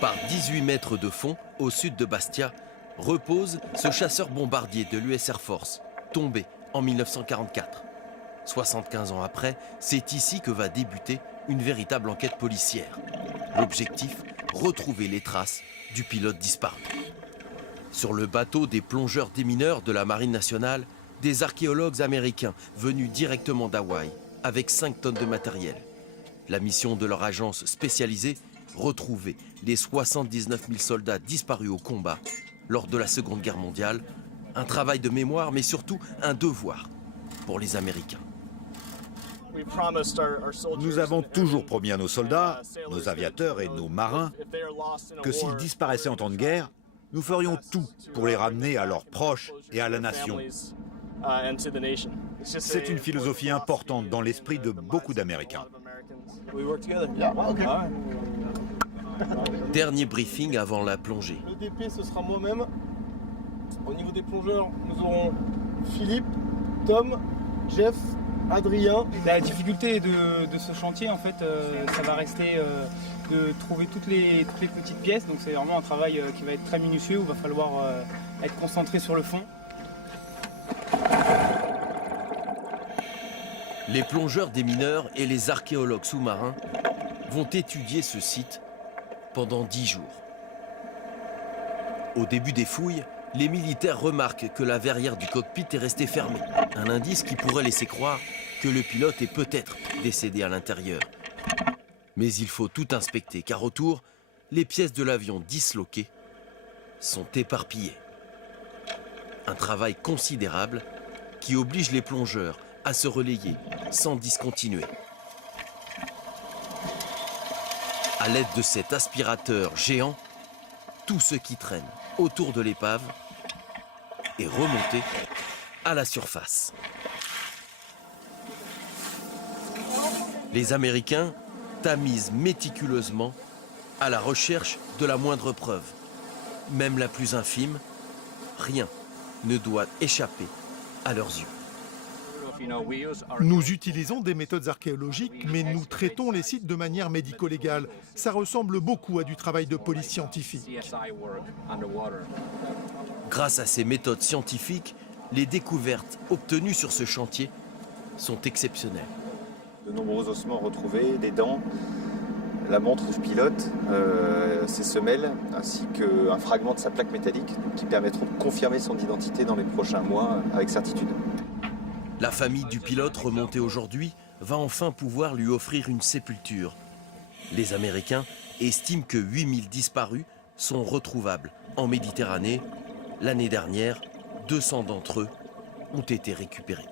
Par 18 mètres de fond, au sud de Bastia, repose ce chasseur bombardier de l'US Air Force, tombé en 1944. 75 ans après, c'est ici que va débuter une véritable enquête policière. L'objectif, retrouver les traces du pilote disparu. Sur le bateau des plongeurs démineurs de la Marine nationale, des archéologues américains venus directement d'Hawaï, avec 5 tonnes de matériel. La mission de leur agence spécialisée, retrouver les 79 000 soldats disparus au combat lors de la Seconde Guerre mondiale. Un travail de mémoire, mais surtout un devoir pour les Américains. Nous avons toujours promis à nos soldats, nos aviateurs et nos marins que s'ils disparaissaient en temps de guerre, nous ferions tout pour les ramener à leurs proches et à la nation. C'est une philosophie importante dans l'esprit de beaucoup d'Américains. Dernier briefing avant la plongée. Le DP, ce sera moi-même. Au niveau des plongeurs, nous aurons Philippe, Tom, Jeff, Adrien. La difficulté de ce chantier, en fait, ça va rester de trouver toutes les petites pièces. Donc c'est vraiment un travail qui va être très minutieux, où il va falloir être concentré sur le fond. Les plongeurs démineurs et les archéologues sous-marins vont étudier ce site pendant 10 jours. Au début des fouilles, les militaires remarquent que la verrière du cockpit est restée fermée. Un indice qui pourrait laisser croire que le pilote est peut-être décédé à l'intérieur. Mais il faut tout inspecter, car autour, les pièces de l'avion disloquées sont éparpillées. Un travail considérable qui oblige les plongeurs à se relayer sans discontinuer. À l'aide de cet aspirateur géant, tout ce qui traîne autour de l'épave est remonté à la surface. Les Américains tamisent méticuleusement à la recherche de la moindre preuve. Même la plus infime, rien ne doit échapper à leurs yeux. Nous utilisons des méthodes archéologiques, mais nous traitons les sites de manière médico-légale. Ça ressemble beaucoup à du travail de police scientifique. Grâce à ces méthodes scientifiques, les découvertes obtenues sur ce chantier sont exceptionnelles. De nombreux ossements retrouvés, des dents, la montre du pilote, ses semelles, ainsi qu'un fragment de sa plaque métallique qui permettront de confirmer son identité dans les prochains mois avec certitude. La famille du pilote remonté aujourd'hui va enfin pouvoir lui offrir une sépulture. Les Américains estiment que 8000 disparus sont retrouvables en Méditerranée. L'année dernière, 200 d'entre eux ont été récupérés.